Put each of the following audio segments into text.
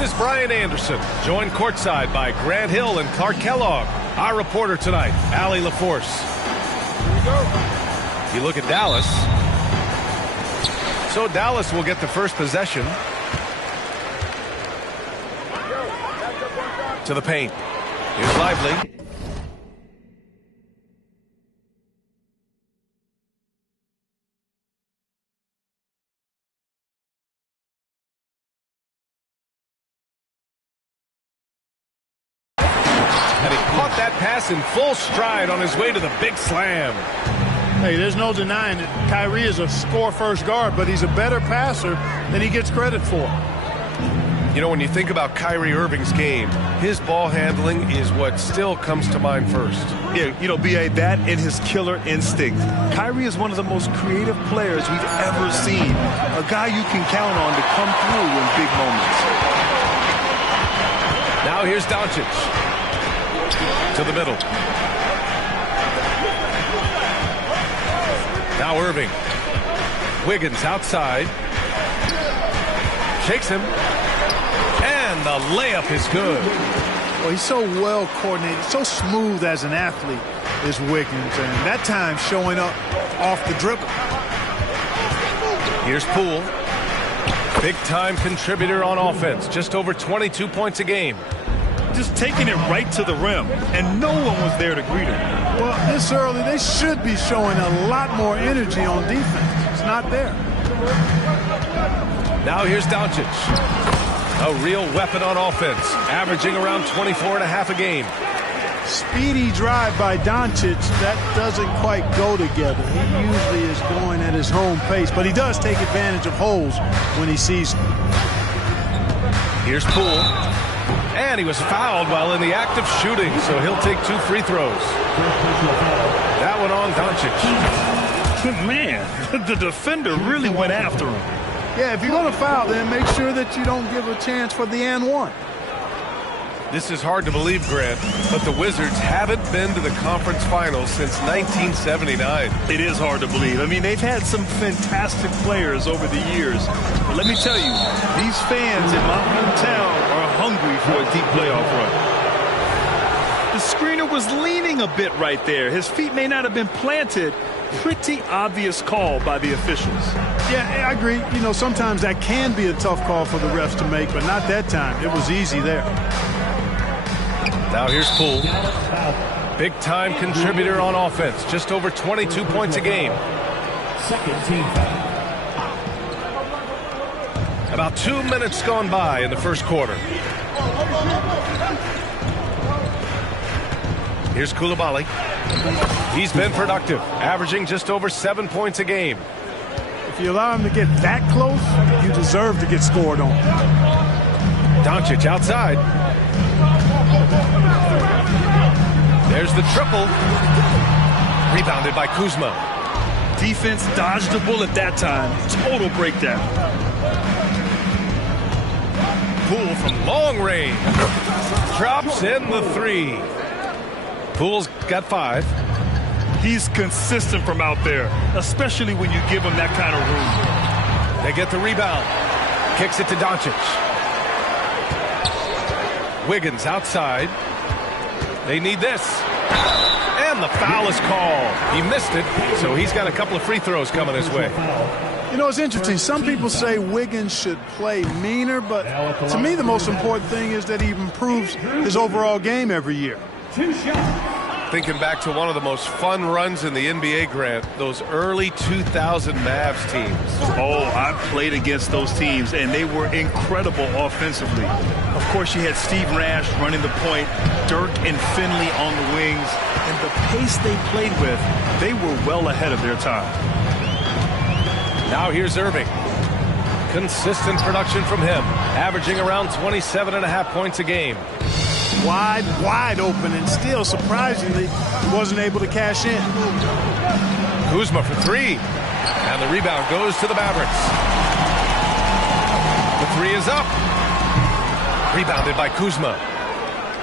This is Brian Anderson, joined courtside by Grant Hill and Clark Kellogg. Our reporter tonight, Allie LaForce. Here we go. You look at Dallas. So Dallas will get the first possession. To the paint. Here's Lively. And he caught that pass in full stride on his way to the big slam. Hey, there's no denying it. Kyrie is a score-first guard, but he's a better passer than he gets credit for. You know, when you think about Kyrie Irving's game, his ball handling is what still comes to mind first. Yeah, you know, B.A., that and his killer instinct. Kyrie is one of the most creative players we've ever seen. A guy you can count on to come through in big moments. Now here's Doncic. To the middle. Now Irving. Wiggins outside. Shakes him. And the layup is good. Well, he's so well coordinated, so smooth as an athlete is Wiggins. And that time showing up off the dribble. Here's Poole. Big-time contributor on offense. Just over 22 points a game. Just taking it right to the rim, and no one was there to greet him. Well, this early, they should be showing a lot more energy on defense. It's not there. Now here's Doncic. A real weapon on offense, averaging around 24.5 a game. Speedy drive by Doncic, that doesn't quite go together. He usually is going at his home pace, but he does take advantage of holes when he sees them. Here's Poole. And he was fouled while in the act of shooting, so he'll take 2 free throws. That one on Doncic. Man, the defender really went after him. Yeah, if you're going to foul, then make sure that you don't give a chance for the and one. This is hard to believe, Grant, but the Wizards haven't been to the conference finals since 1979. It is hard to believe. I mean, they've had some fantastic players over the years. But let me tell you, these fans in my hometown are hungry for a deep playoff run. The screener was leaning a bit right there. His feet may not have been planted. Pretty obvious call by the officials. Yeah, I agree. You know, sometimes that can be a tough call for the refs to make, but not that time. It was easy there. Now here's Poole. Big-time contributor on offense. Just over 22 points a game. Second team foul. About 2 minutes gone by in the first quarter. Here's Coulibaly. He's been productive, averaging just over 7 points a game. If you allow him to get that close, you deserve to get scored on. Doncic outside. There's the triple. Rebounded by Kuzma. Defense dodged the bullet that time. Total breakdown. Poole from long range. Drops in the 3. Poole's got 5. He's consistent from out there, especially when you give him that kind of room. They get the rebound. Kicks it to Doncic. Wiggins outside. They need this. And the foul is called. He missed it, so he's got a couple of free throws coming his way. You know, it's interesting. Some people say Wiggins should play meaner, but to me the most important thing is that he improves his overall game every year. Thinking back to one of the most fun runs in the NBA, Grant, those early 2000 Mavs teams. Oh, I played against those teams, and they were incredible offensively. Of course, you had Steve Nash running the point, Dirk and Finley on the wings, and the pace they played with, they were well ahead of their time. Now here's Irving. Consistent production from him, averaging around 27.5 points a game. wide open, and still, surprisingly, he wasn't able to cash in. Kuzma for three. And the rebound goes to the Mavericks. The three is up. Rebounded by Kuzma.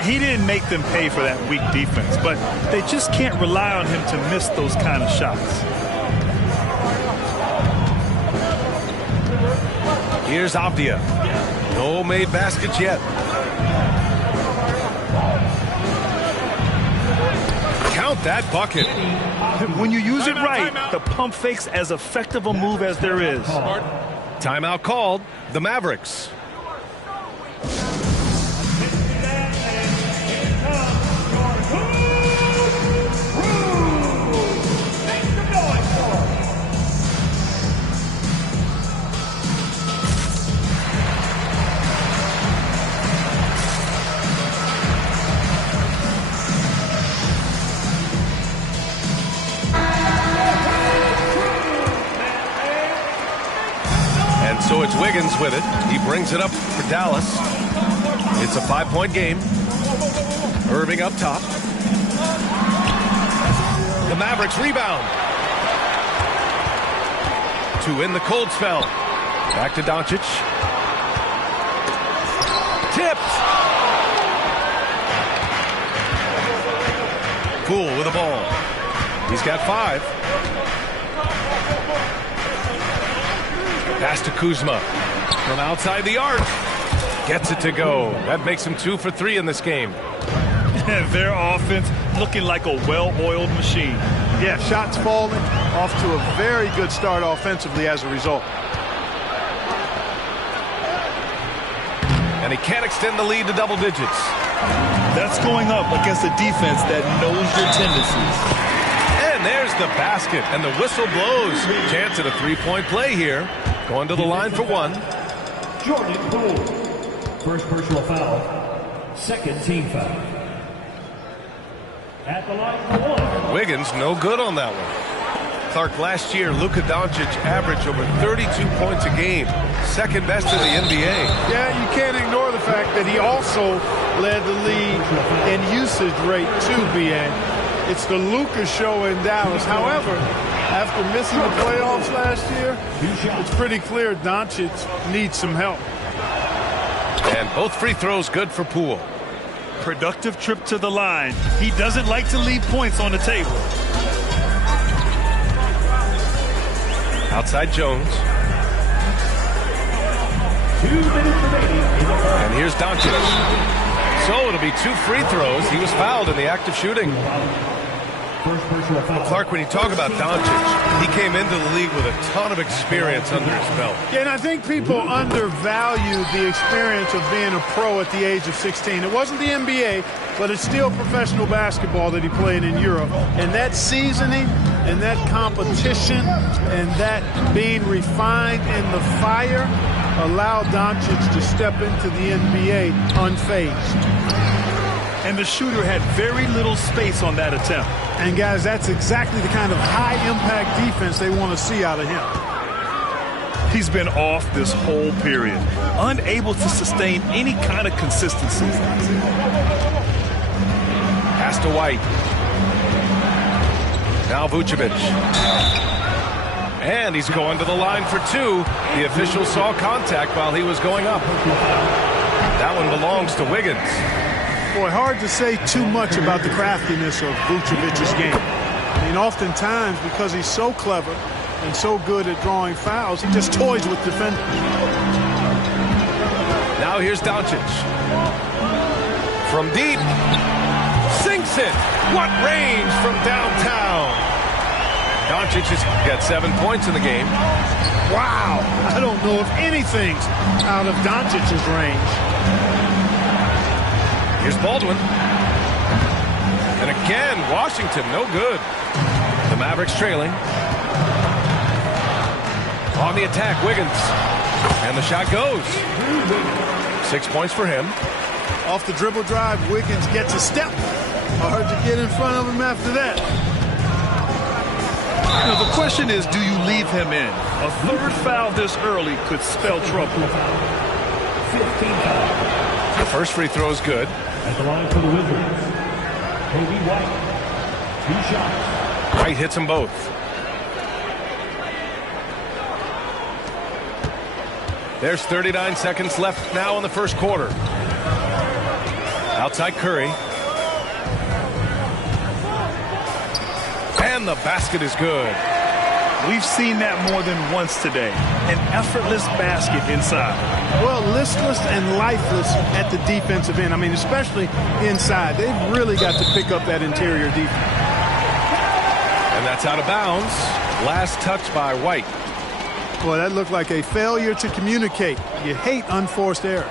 He didn't make them pay for that weak defense, but they just can't rely on him to miss those kind of shots. Here's Avdia. No made baskets yet. Count that bucket. When you use it right, the pump fake's as effective a move as there is. Timeout called. The Mavericks. So it's Wiggins with it. He brings it up for Dallas. It's a 5-point game. Irving up top. The Mavericks rebound. To win the cold spell. Back to Doncic. Tipped. Poole with the ball. He's got 5. Pass to Kuzma from outside the arc. Gets it to go. That makes him 2 for 3 in this game. Their offense looking like a well-oiled machine. Yeah, shots falling, off to a very good start offensively as a result. And he can't extend the lead to double digits. That's going up against a defense that knows your tendencies. And there's the basket, and the whistle blows. Chance at a 3-point play here. Going to the line for 1. Jordan Poole. First personal foul. Second team foul. At the line for 1. Wiggins no good on that one. Clark, last year, Luka Doncic averaged over 32 points a game. Second best in the NBA. Yeah, you can't ignore the fact that he also led the league in usage rate too, BA. It's the Luka show in Dallas. However, after missing the playoffs last year, it's pretty clear Doncic needs some help. And both free throws good for Poole. Productive trip to the line. He doesn't like to leave points on the table. Outside Jones. 2 minutes remaining in the ball. And here's Doncic. So it'll be 2 free throws. He was fouled in the act of shooting. Clark, when you talk about Doncic, he came into the league with a ton of experience under his belt. Yeah, and I think people undervalue the experience of being a pro at the age of 16. It wasn't the NBA, but it's still professional basketball that he played in Europe. And that seasoning and that competition and that being refined in the fire allowed Doncic to step into the NBA unfazed. And the shooter had very little space on that attempt. And guys, that's exactly the kind of high-impact defense they want to see out of him. He's been off this whole period, unable to sustain any kind of consistency. Pass to White. Now Vucevic. And he's going to the line for 2. The official saw contact while he was going up. That one belongs to Wiggins. Boy, hard to say too much about the craftiness of Vucevic's game. I mean, oftentimes, because he's so clever and so good at drawing fouls, he just toys with defenders. Now here's Doncic. From deep. Sinks it. What range from downtown. Doncic has got 7 points in the game. Wow. I don't know if anything's out of Doncic's range. Here's Baldwin. And again, Washington, no good. The Mavericks trailing. On the attack, Wiggins. And the shot goes. 6 points for him. Off the dribble drive, Wiggins gets a step. Hard to get in front of him after that. You know, the question is, do you leave him in? A third foul this early could spell trouble. The first free throw is good. At the line for the Wizards, Kobe White. 2 shots. White hits them both. There's 39 seconds left now in the first quarter. Outside Curry. And the basket is good. We've seen that more than once today. An effortless basket inside. Well, listless and lifeless at the defensive end. I mean, especially inside. They've really got to pick up that interior defense. And that's out of bounds. Last touch by White. Boy, that looked like a failure to communicate. You hate unforced errors.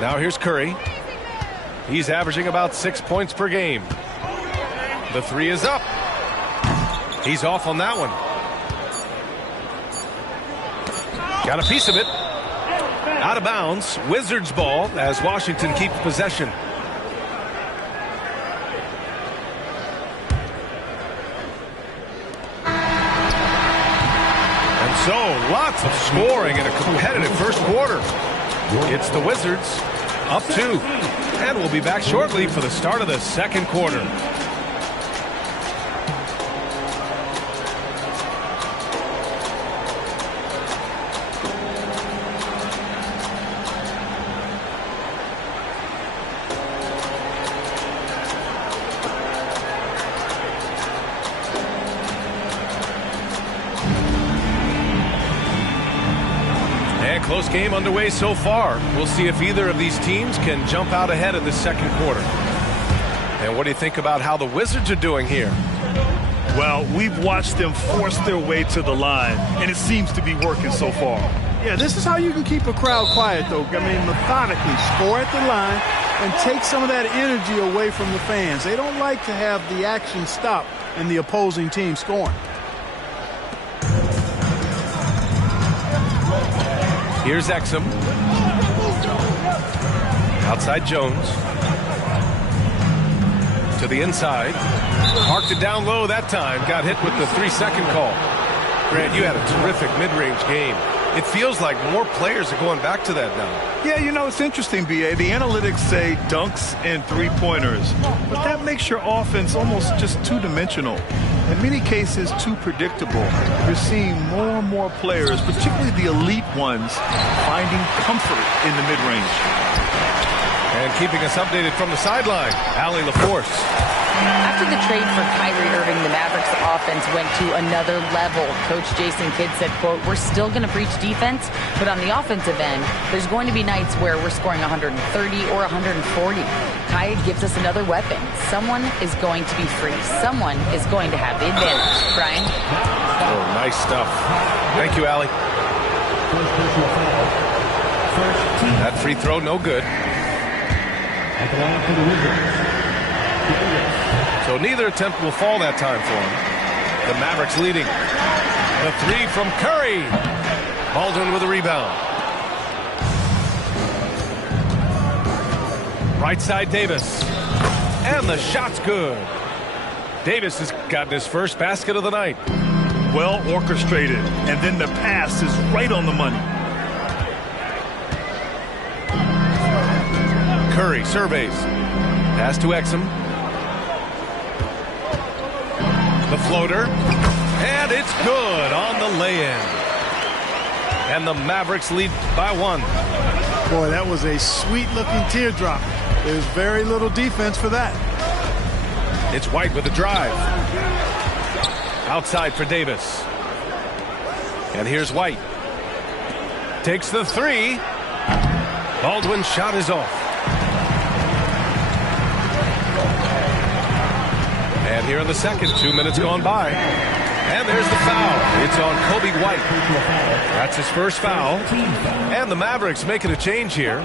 Now here's Curry. He's averaging about 6 points per game. The 3 is up. He's off on that one. Got a piece of it. Out of bounds. Wizards ball as Washington keeps possession. And so lots of scoring in a competitive first quarter. It's the Wizards up 2. And we'll be back shortly for the start of the second quarter. Close game underway so far. We'll see if either of these teams can jump out ahead in the second quarter. And what do you think about how the Wizards are doing here? Well, we've watched them force their way to the line, and it seems to be working so far. Yeah, this is how you can keep a crowd quiet, though. I mean, methodically score at the line and take some of that energy away from the fans. They don't like to have the action stop and the opposing team scoring. Here's Exum. Outside Jones. To the inside. Marked it down low that time. Got hit with the 3-second call. Grant, you had a terrific mid-range game. It feels like more players are going back to that now. Yeah, you know, it's interesting, B.A. The analytics say dunks and 3-pointers. But that makes your offense almost just two-dimensional. In many cases, too predictable. You're seeing more and more players, particularly the elite ones, finding comfort in the mid-range. And keeping us updated from the sideline, Allie LaForce. After the trade for Kyrie Irving, the Mavericks offense went to another level. Coach Jason Kidd said, quote, "We're still going to preach defense, but on the offensive end, there's going to be nights where we're scoring 130 or 140. Kyrie gives us another weapon. Someone is going to be free. Someone is going to have the advantage." Brian? Oh, nice stuff. Thank you, Allie. That free throw, no good. At the line for the Wizards. So neither attempt will fall that time for him. The Mavericks leading. The 3 from Curry. Baldwin with a rebound. Right side Davis. And the shot's good. Davis has gotten his first basket of the night. Well orchestrated. And then the pass is right on the money. Curry surveys. Pass to Exum. The floater. And it's good on the lay-in. And the Mavericks lead by 1. Boy, that was a sweet-looking teardrop. There's very little defense for that. It's White with the drive. Outside for Davis. And here's White. Takes the 3. Baldwin's shot is off. And here in the second, 2 minutes gone by. And there's the foul. It's on Kobe White. That's his first foul. And the Mavericks making a change here.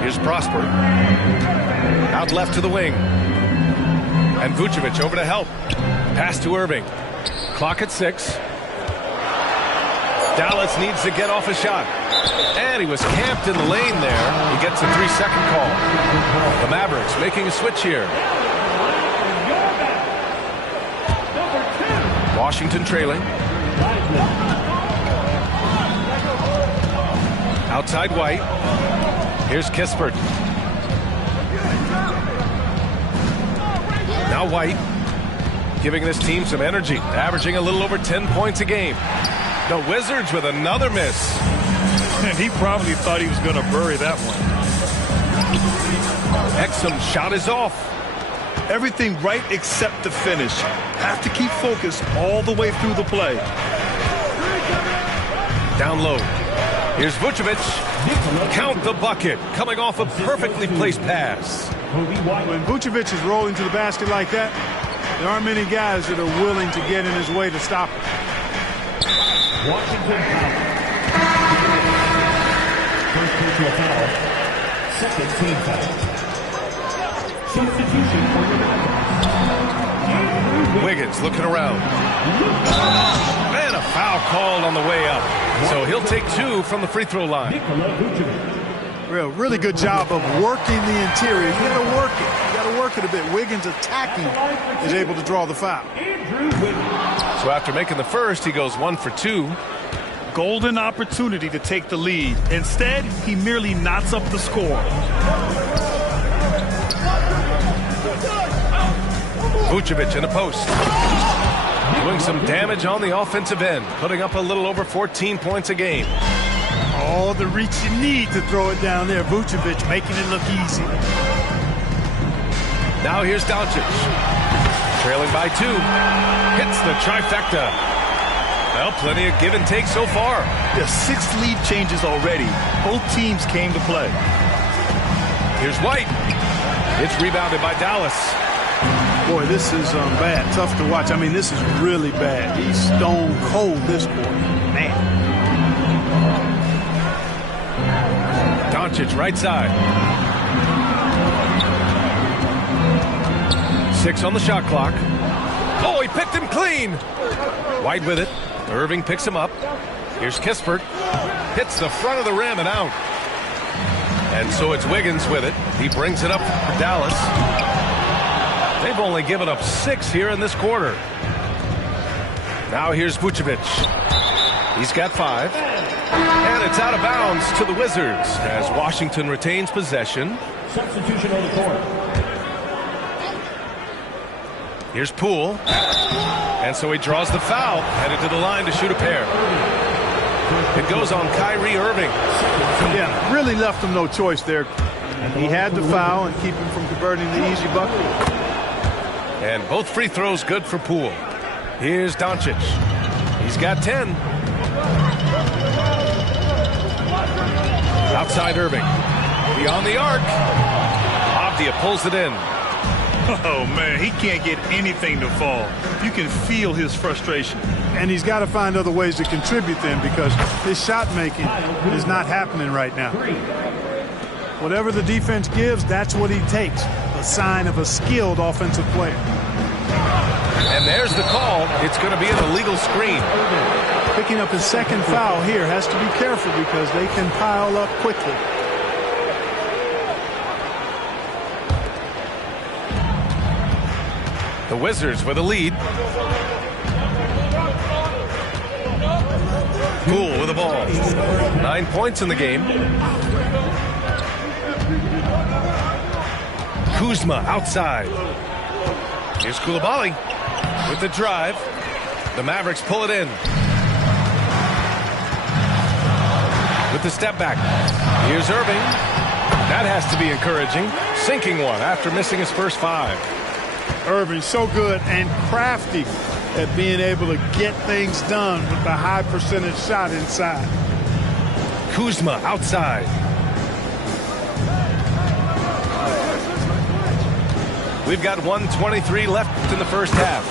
Here's Prosper. Out left to the wing. And Vucevic over to help. Pass to Irving. Clock at 6. Dallas needs to get off a shot. And he was camped in the lane there. He gets a 3-second call. The Mavericks making a switch here. Washington trailing. Outside White. Here's Kispert. Now White, giving this team some energy, averaging a little over 10 points a game. The Wizards with another miss. And he probably thought he was going to bury that one. Exum's shot is off. Everything right except the finish. Have to keep focused all the way through the play. Down low. Here's Vucevic. Count the bucket. Coming off a perfectly placed pass. When Vucevic is rolling to the basket like that, there aren't many guys that are willing to get in his way to stop him. Washington foul. First personal foul. Second team foul. Substitution for your Mavericks. Wiggins looking around. And a foul called on the way up. So he'll take 2 from the free throw line. Really good job of working the interior. You got to work it. You got to work it a bit. Wiggins attacking is able to draw the foul. So after making the first, he goes 1 for 2. Golden opportunity to take the lead. Instead, he merely knots up the score. Vucevic in the post. Doing some damage on the offensive end, putting up a little over 14 points a game. All the reach you need to throw it down there. Vucevic making it look easy. Now here's Doncic. Trailing by 2. Hits the trifecta. Well, plenty of give and take so far. There's 6 lead changes already. Both teams came to play. Here's White. It's rebounded by Dallas. Boy, this is bad. Tough to watch. I mean, this is really bad. He's stone cold this quarter. Man. Doncic right side. 6 on the shot clock. Oh, he picked him clean. White with it. Irving picks him up. Here's Kispert. Hits the front of the rim and out. And so it's Wiggins with it. He brings it up for Dallas. They've only given up 6 here in this quarter. Now here's Vucevic. He's got 5. And it's out of bounds to the Wizards as Washington retains possession. Substitution on the court. Here's Poole. And so he draws the foul, headed to the line to shoot a pair. It goes on Kyrie Irving. Yeah, really left him no choice there. He had to foul and keep him from converting the easy bucket. And both free throws good for Poole. Here's Doncic. He's got 10. Outside Irving. Beyond the arc. Avdia pulls it in. Oh, man, he can't get anything to fall. You can feel his frustration. And he's got to find other ways to contribute then because his shot making is not happening right now. Whatever the defense gives, that's what he takes. A sign of a skilled offensive player. And there's the call. It's going to be an illegal screen. Picking up his second foul here, has to be careful because they can pile up quickly. The Wizards with a lead. Poole with the ball. 9 points in the game. Kuzma outside. Here's Coulibaly with the drive. The Mavericks pull it in. With the step back. Here's Irving. That has to be encouraging. Sinking one after missing his first 5. Irving so good and crafty at being able to get things done with the high percentage shot inside. Kuzma outside. We've got 1:23 left in the first half.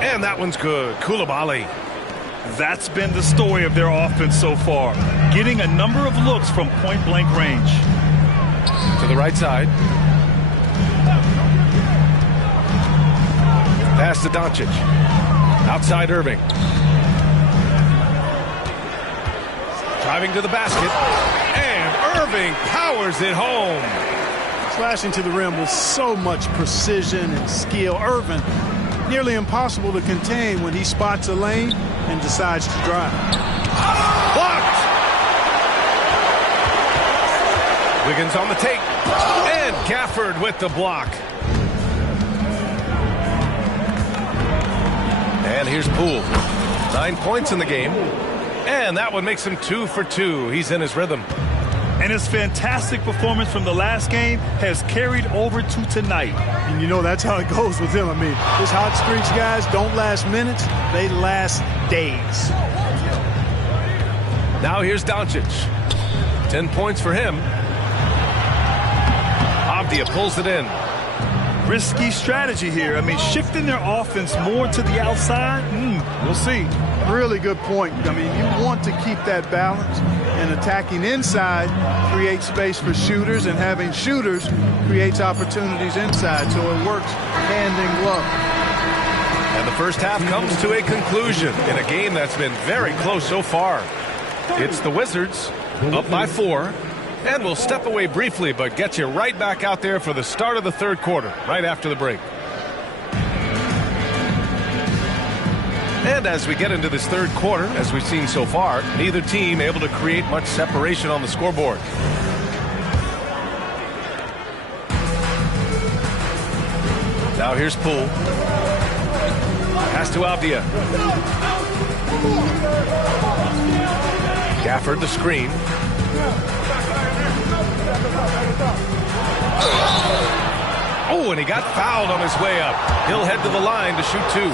And that one's good. Coulibaly. That's been the story of their offense so far. Getting a number of looks from point-blank range. To the right side. Pass to Doncic. Outside Irving. Driving to the basket. And Irving powers it home. Slashing to the rim with so much precision and skill. Irving, nearly impossible to contain when he spots a lane and decides to drive. Blocked! Wiggins on the take. And Gafford with the block. And here's Poole. 9 points in the game. And that one makes him 2 for 2. He's in his rhythm. And his fantastic performance from the last game has carried over to tonight. And you know that's how it goes with him. I mean, his hot streaks, guys, don't last minutes. They last days. Now here's Doncic. 10 points for him. Avdia pulls it in. Risky strategy here. I mean, shifting their offense more to the outside. We'll see. Really good point. I mean, you want to keep that balance, and attacking inside creates space for shooters, and having shooters creates opportunities inside, so it works hand in glove. And the first half comes to a conclusion in a game that's been very close so far. It's the Wizards up by 4, and we'll step away briefly, but get you right back out there for the start of the third quarter, right after the break. And as we get into this third quarter, as we've seen so far, neither team able to create much separation on the scoreboard. Now here's Poole. Pass to Avdia. Gafford the screen. Oh, and he got fouled on his way up. He'll head to the line to shoot 2.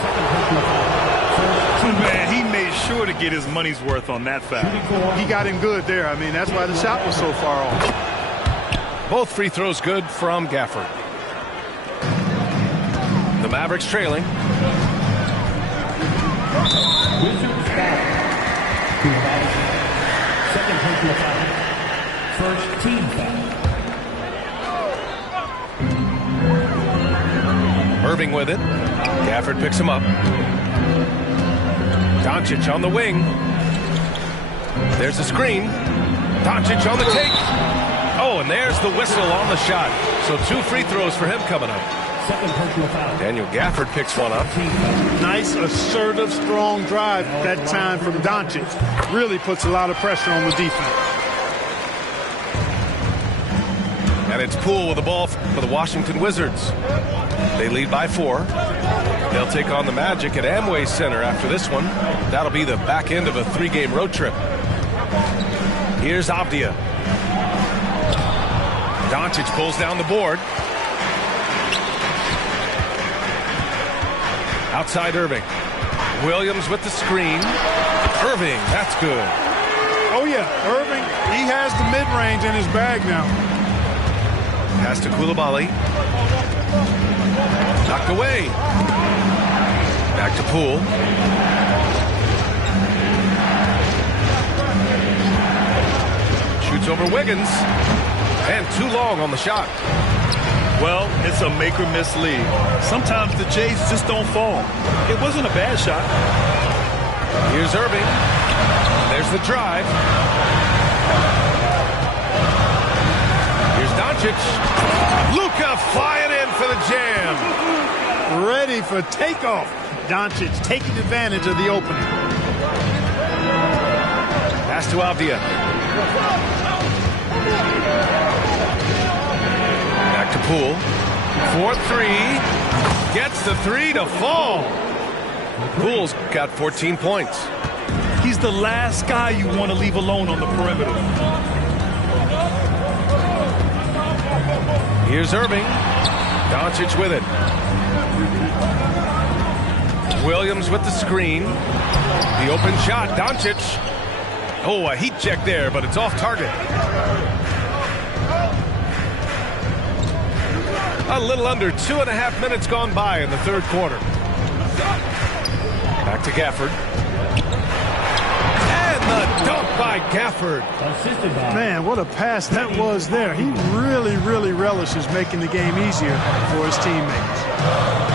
Man, he made sure to get his money's worth on that foul. He got him good there. I mean, that's why the shot was so far off. Both free throws good from Gafford. The Mavericks trailing. Wizards back to Madison. Second personal foul. First team foul. Irving with it. Gafford picks him up. Doncic on the wing. There's the screen. Doncic on the take. Oh, and there's the whistle on the shot. So 2 free throws for him coming up. Second personal foul. Daniel Gafford picks one up. Nice, assertive, strong drive that time from Doncic. Really puts a lot of pressure on the defense. And it's Poole with the ball for the Washington Wizards. They lead by 4. They'll take on the Magic at Amway Center after this one. That'll be the back end of a 3-game road trip. Here's Avdia. Doncic pulls down the board. Outside Irving. Williams with the screen. Irving, that's good. Oh, yeah, Irving, he has the mid-range in his bag now. Pass to Coulibaly. Knocked away. Back to Poole. Shoots over Wiggins. And too long on the shot. Well, it's a make-or-miss league. Sometimes the Jays just don't fall. It wasn't a bad shot. Here's Irving. There's the drive. Here's Doncic. Luka flying in for the jam. Ready for takeoff. Doncic taking advantage of the opening. Pass to Avdia. Back to Poole. 4-3. Gets the 3 to fall. Poole's got 14 points. He's the last guy you want to leave alone on the perimeter. Here's Irving. Doncic with it. Williams with the screen. The open shot. Doncic. Oh, a heat check there, but it's off target. A little under 2.5 minutes gone by in the third quarter. Back to Gafford. And the dunk by Gafford. Man, what a pass that was there. He really, really relishes making the game easier for his teammates.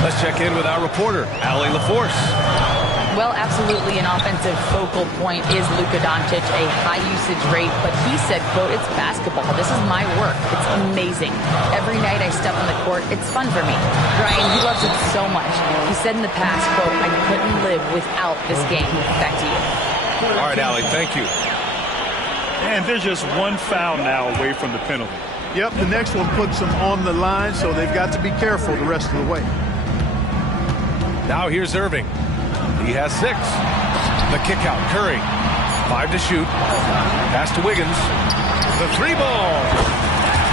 Let's check in with our reporter, Allie LaForce. Well, absolutely an offensive focal point is Luka Doncic, a high usage rate, but he said, quote, it's basketball. This is my work. It's amazing. Every night I step on the court, it's fun for me. Brian, he loves it so much. He said in the past, quote, I couldn't live without this game. Back to you. All right, Allie, thank you. And they're just one foul now away from the penalty. Yep, the next one puts them on the line, so they've got to be careful the rest of the way. Now here's Irving. He has 6. The kick out, Curry. 5 to shoot. Pass to Wiggins. The 3-ball.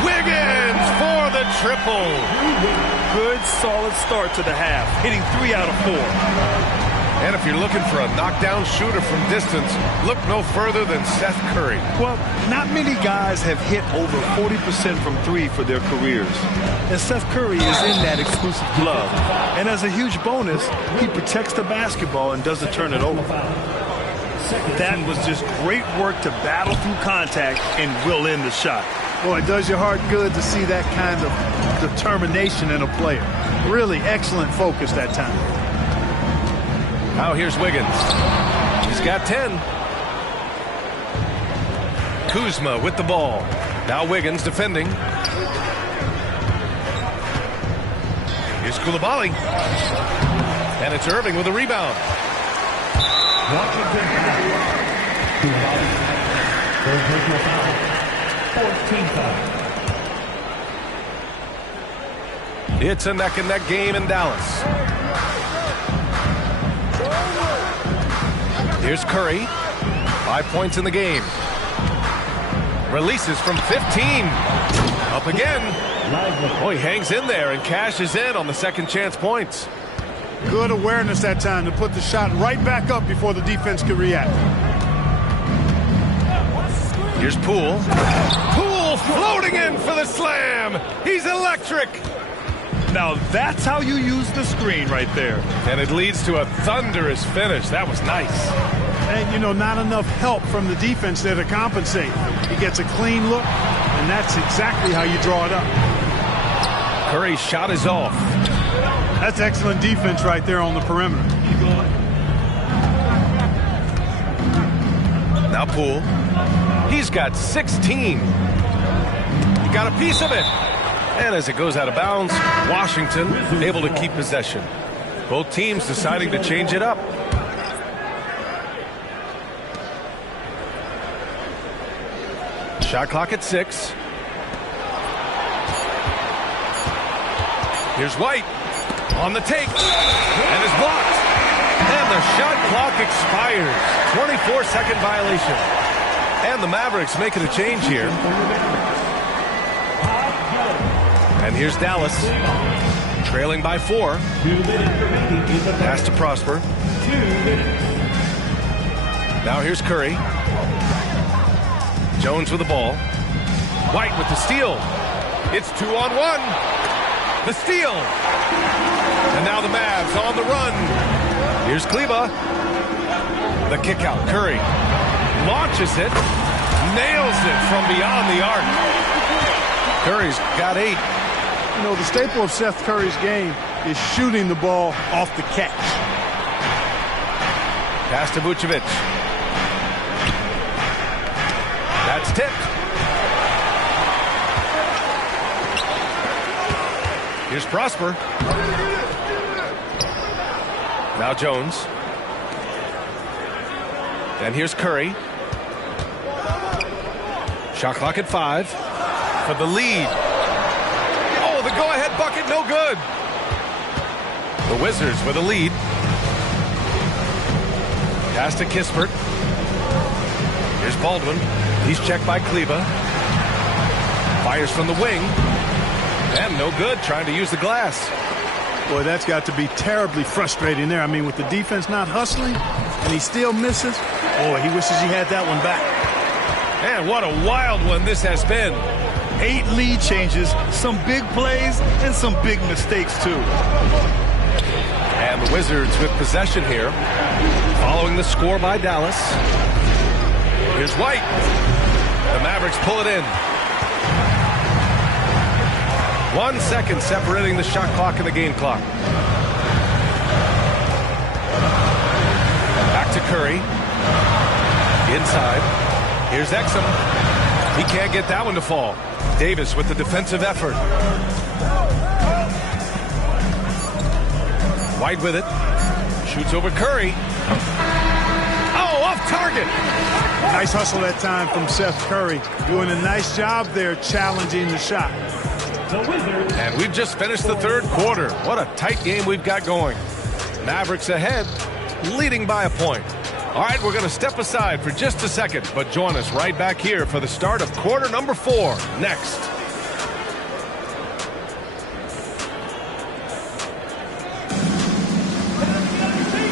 Wiggins for the triple. Good, solid start to the half, hitting 3 out of 4. And if you're looking for a knockdown shooter from distance, look no further than Seth Curry. Well, not many guys have hit over 40% from 3 for their careers. And Seth Curry is in that exclusive glove. And as a huge bonus, he protects the basketball and doesn't turn it over. That was just great work to battle through contact and will in the shot. Boy, it does your heart good to see that kind of determination in a player. Really excellent focus that time. Now here's Wiggins. He's got 10. Kuzma with the ball. Now Wiggins defending. Here's Coulibaly. And it's Irving with a rebound. Washington Coulibaly. Third personal foul. 14th foul. It's a neck-and-neck game in Dallas. Here's Curry. 5 points in the game. Releases from 15. Up again. Oh, he hangs in there and cashes in on the second chance points. Good awareness that time to put the shot right back up before the defense could react. Here's Poole. Poole floating in for the slam. He's electric. Now that's how you use the screen right there. And it leads to a thunderous finish. That was nice. And, you know, not enough help from the defense there to compensate. He gets a clean look, and that's exactly how you draw it up. Curry's shot is off. That's excellent defense right there on the perimeter. Now Poole. He's got 16. He got a piece of it. And as it goes out of bounds, Washington able to keep possession. Both teams deciding to change it up. Shot clock at 6. Here's White on the take and is blocked. And the shot clock expires. 24-second violation. And the Mavericks making a change here. And here's Dallas, trailing by 4. Pass to Prosper. Now here's Curry. Jones with the ball. White with the steal. It's 2-on-1. The steal. And now the Mavs on the run. Here's Kleba. The kick out. Curry launches it. Nails it from beyond the arc. Curry's got 8. You know, the staple of Seth Curry's game is shooting the ball off the catch. Pass to Vucevic. That's tipped. Here's Prosper. Now Jones. And here's Curry. Shot clock at 5 for the lead. Oh, the go-ahead bucket, no good. The Wizards with a lead. Pass to Kispert. Here's Baldwin. He's checked by Kleba. Fires from the wing. And no good, trying to use the glass. Boy, that's got to be terribly frustrating there. I mean, with the defense not hustling, and he still misses. Boy, he wishes he had that one back. And what a wild one this has been. 8 lead changes, some big plays, and some big mistakes, too. And the Wizards with possession here, following the score by Dallas. Here's White. The Mavericks pull it in. 1 second separating the shot clock and the game clock. Back to Curry. Inside. Here's Exum. He can't get that one to fall. Davis with the defensive effort. White with it. Shoots over Curry. Oh, a off target. Nice hustle that time from Seth Curry. Doing a nice job there challenging the shot. And we've just finished the third quarter. What a tight game we've got going. Mavericks ahead, leading by a point. All right, we're going to step aside for just a second, but join us right back here for the start of quarter number 4 next.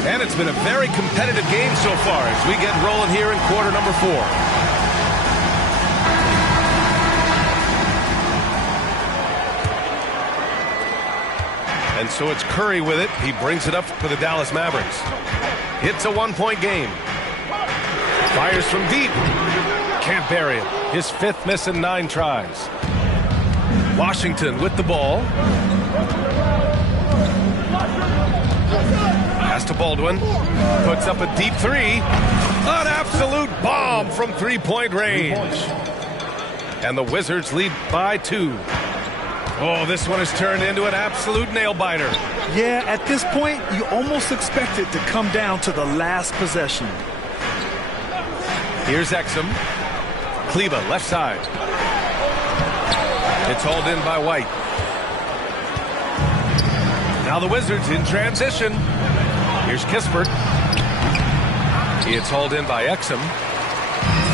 And it's been a very competitive game so far as we get rolling here in quarter number 4. And so it's Curry with it. He brings it up for the Dallas Mavericks. It's a one-point game. Fires from deep. Can't bury it. His 5th miss in 9 tries. Washington with the ball. Pass to Baldwin. Puts up a deep 3. An absolute bomb from three-point range. And the Wizards lead by 2. Oh, this one has turned into an absolute nail-biter. Yeah, at this point, you almost expect it to come down to the last possession. Here's Exum. Kleba, left side. It's hauled in by White. Now the Wizards in transition. Here's Kispert. It's hauled in by Exum.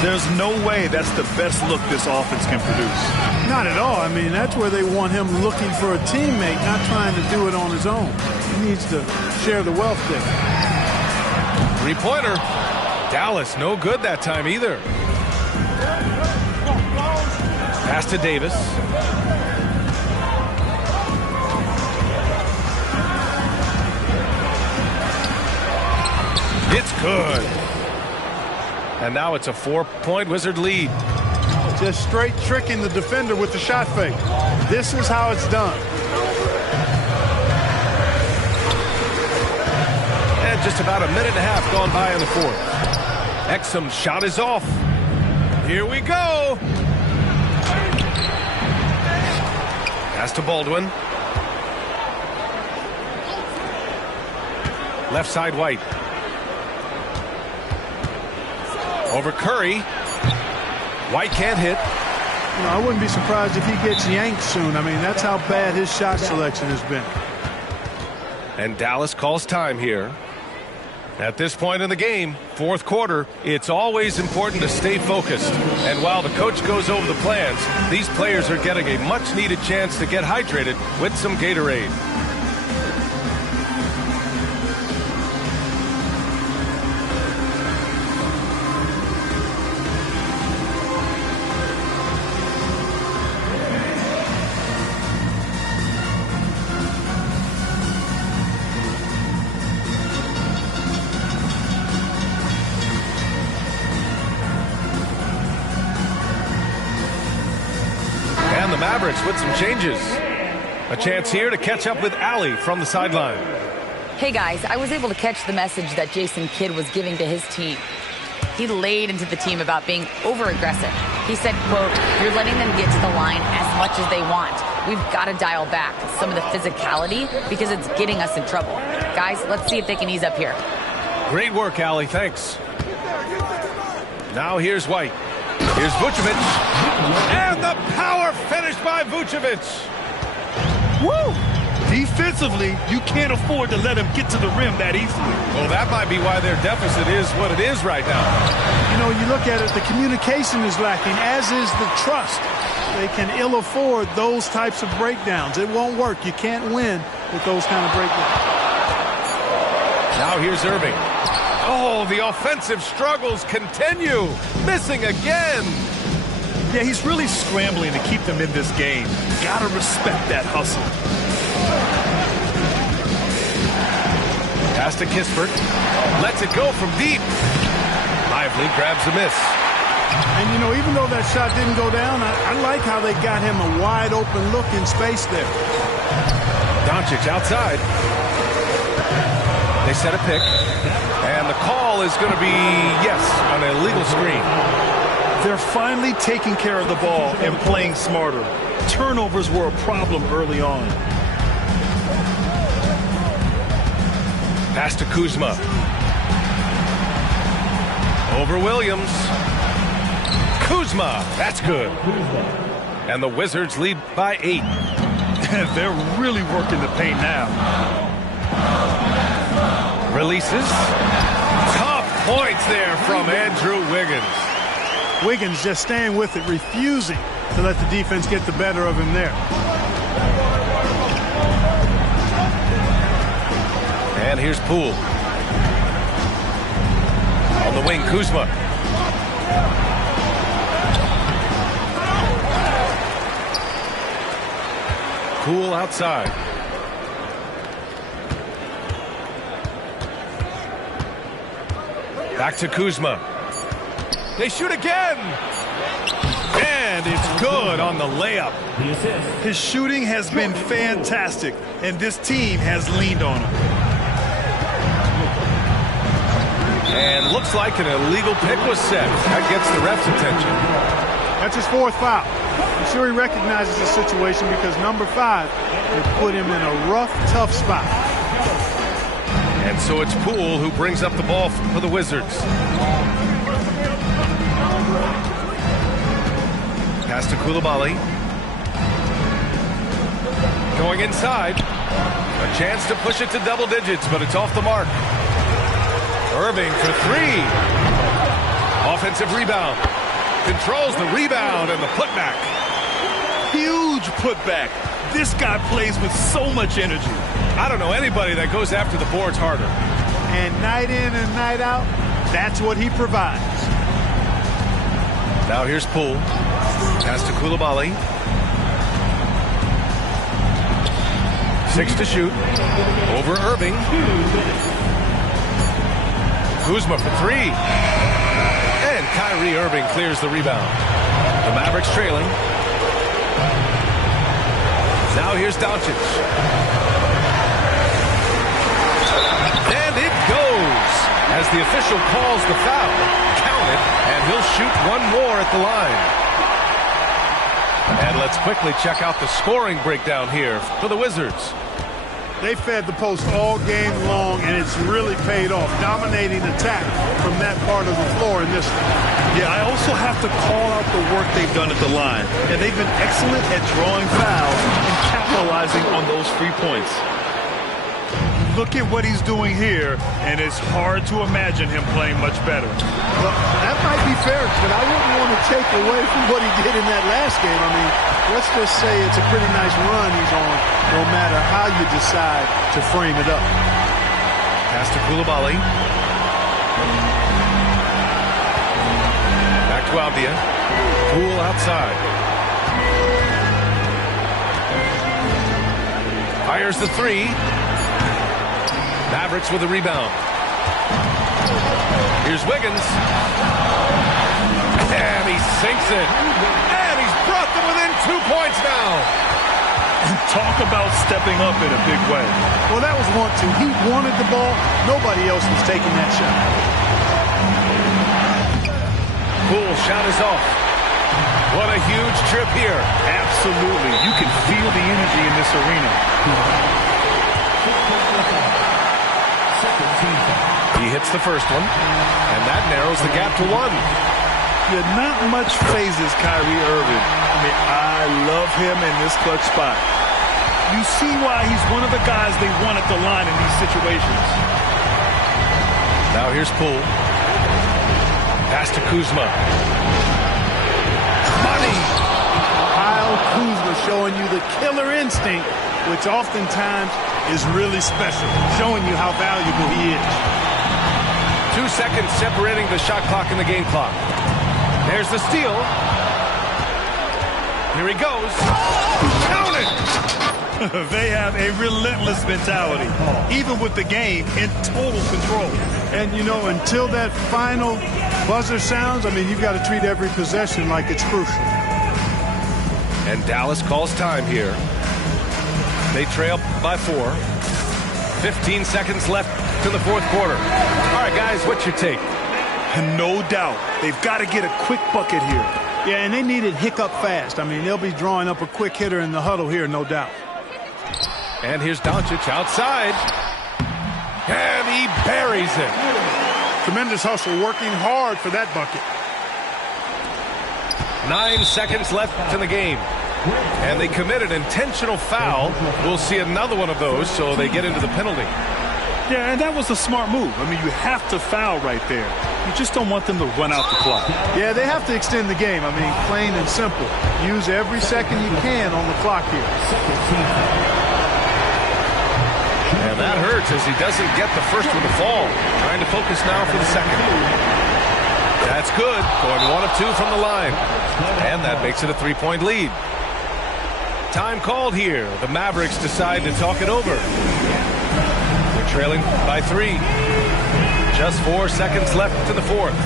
There's no way that's the best look this offense can produce. Not at all. I mean, that's where they want him looking for a teammate, not trying to do it on his own. He needs to share the wealth there. Three-pointer. Dallas, no good that time either. Pass to Davis. It's good. And now it's a 4-point Wizard lead. Just straight tricking the defender with the shot fake. This is how it's done. And just about a minute and a half gone by in the 4th. Exum's shot is off. Here we go. Pass to Baldwin. Left side White. Over Curry. White can't hit. You know, I wouldn't be surprised if he gets yanked soon. I mean, that's how bad his shot selection has been. And Dallas calls time here. At this point in the game, 4th quarter, it's always important to stay focused. And while the coach goes over the plans, these players are getting a much-needed chance to get hydrated with some Gatorade. Mavericks with some changes. A chance here to catch up with Allie from the sideline. Hey guys, I was able to catch the message that Jason Kidd was giving to his team. He laid into the team about being over-aggressive. He said, quote, "You're letting them get to the line as much as they want. We've got to dial back some of the physicality because it's getting us in trouble. Guys, let's see if they can ease up here." Great work, Allie. Thanks. Now here's White. Here's Vucevic. And the power finish by Vucevic. Woo! Defensively, you can't afford to let him get to the rim that easily. Well, that might be why their deficit is what it is right now. You know, you look at it, the communication is lacking, as is the trust. They can ill afford those types of breakdowns. It won't work. You can't win with those kind of breakdowns. Now here's Irving. Oh, the offensive struggles continue. Missing again. Yeah, he's really scrambling to keep them in this game. Gotta respect that hustle. Pass to Kispert. Lets it go from deep. Lively grabs the miss. And, you know, even though that shot didn't go down, I like how they got him a wide open look in space there. Doncic outside. They set a pick. And the call is going to be, yes, on a illegal screen. They're finally taking care of the ball and playing smarter. Turnovers were a problem early on. Pass to Kuzma. Over Williams. Kuzma. That's good. And the Wizards lead by 8. They're really working the paint now. Releases. Tough points there from Andrew Wiggins. Wiggins just staying with it, refusing to let the defense get the better of him there. And here's Poole. On the wing, Kuzma. Poole outside. Back to Kuzma. They shoot again. And it's good on the layup. His shooting has been fantastic, and this team has leaned on him. And looks like an illegal pick was set. That gets the ref's attention. That's his 4th foul. I'm sure he recognizes the situation because number 5 would put him in a rough, tough spot. And so it's Poole who brings up the ball for the Wizards. Pass to Coulibaly. Going inside. A chance to push it to double digits, but it's off the mark. Irving for 3. Offensive rebound. Controls the rebound and the putback. Huge putback. This guy plays with so much energy. I don't know anybody that goes after the boards harder. And night in and night out, that's what he provides. Now here's Poole. Pass to Coulibaly. 6 to shoot. Over Irving. Kuzma for 3. And Kyrie Irving clears the rebound. The Mavericks trailing. Now here's Doncic. And it goes. As the official calls the foul, count it, and he'll shoot one more at the line. And let's quickly check out the scoring breakdown here for the Wizards. They fed the post all game long, and it's really paid off. Dominating attack from that part of the floor in this one. Yeah, I also have to call out the work they've done at the line. And they've been excellent at drawing fouls and capitalizing on those free points. Look at what he's doing here, and it's hard to imagine him playing much better. Well, that might be fair, but I wouldn't want to take away from what he did in that last game. I mean, let's just say it's a pretty nice run he's on, no matter how you decide to frame it up. Pass to Coulibaly. Back to Albia. Poole outside. Fires the 3. Mavericks with a rebound. Here's Wiggins. And he sinks it. And he's brought them within 2 points now. Talk about stepping up in a big way. Well, that was want to. He wanted the ball. Nobody else was taking that shot. Poole shot is off. What a huge trip here. Absolutely. You can feel the energy in this arena. He hits the first one, and that narrows the gap to 1. Yeah, not much phases Kyrie Irving. I mean, I love him in this clutch spot. You see why he's one of the guys they want at the line in these situations. Now here's Poole. Pass to Kuzma. Money! Kyle Kuzma showing you the killer instinct, which oftentimes is really special, showing you how valuable he is. 2 seconds separating the shot clock and the game clock. There's the steal. Here he goes. Count it! They have a relentless mentality, even with the game in total control. And, you know, until that final buzzer sounds, I mean, you've got to treat every possession like it's crucial. And Dallas calls time here. They trail by 4. 15 seconds left in the 4th quarter. All right, guys, what's your take? No doubt. They've got to get a quick bucket here. Yeah, and they need it hiccup fast. I mean, they'll be drawing up a quick hitter in the huddle here, no doubt. And here's Doncic outside. And he buries it. Tremendous hustle, working hard for that bucket. 9 seconds left in the game. And they committed an intentional foul. We'll see another one of those, so they get into the penalty. Yeah, and that was a smart move. I mean, you have to foul right there. You just don't want them to run out the clock. Yeah, they have to extend the game. I mean, plain and simple. Use every second you can on the clock here. And that hurts as he doesn't get the first one to fall. Trying to focus now for the second. That's good. Going 1 of 2 from the line. And that makes it a 3-point lead. Time called here. The Mavericks decide to talk it over. They're trailing by 3. Just 4 seconds left in the fourth.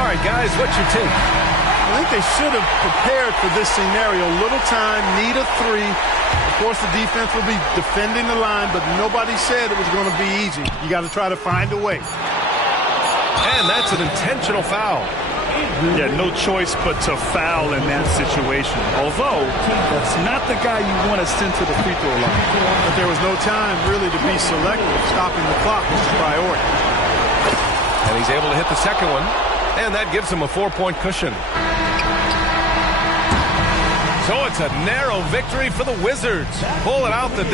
All right, guys, what's your take? I think they should have prepared for this scenario. Little time, need a 3. Of course, the defense will be defending the line, but nobody said it was going to be easy. You got to try to find a way. And that's an intentional foul. Yeah, no choice but to foul in that situation. Although, that's not the guy you want to send to the free throw line. But there was no time really to be selective. Stopping the clock was the priority. And he's able to hit the second one. And that gives him a 4-point cushion. So it's a narrow victory for the Wizards. Pulling out the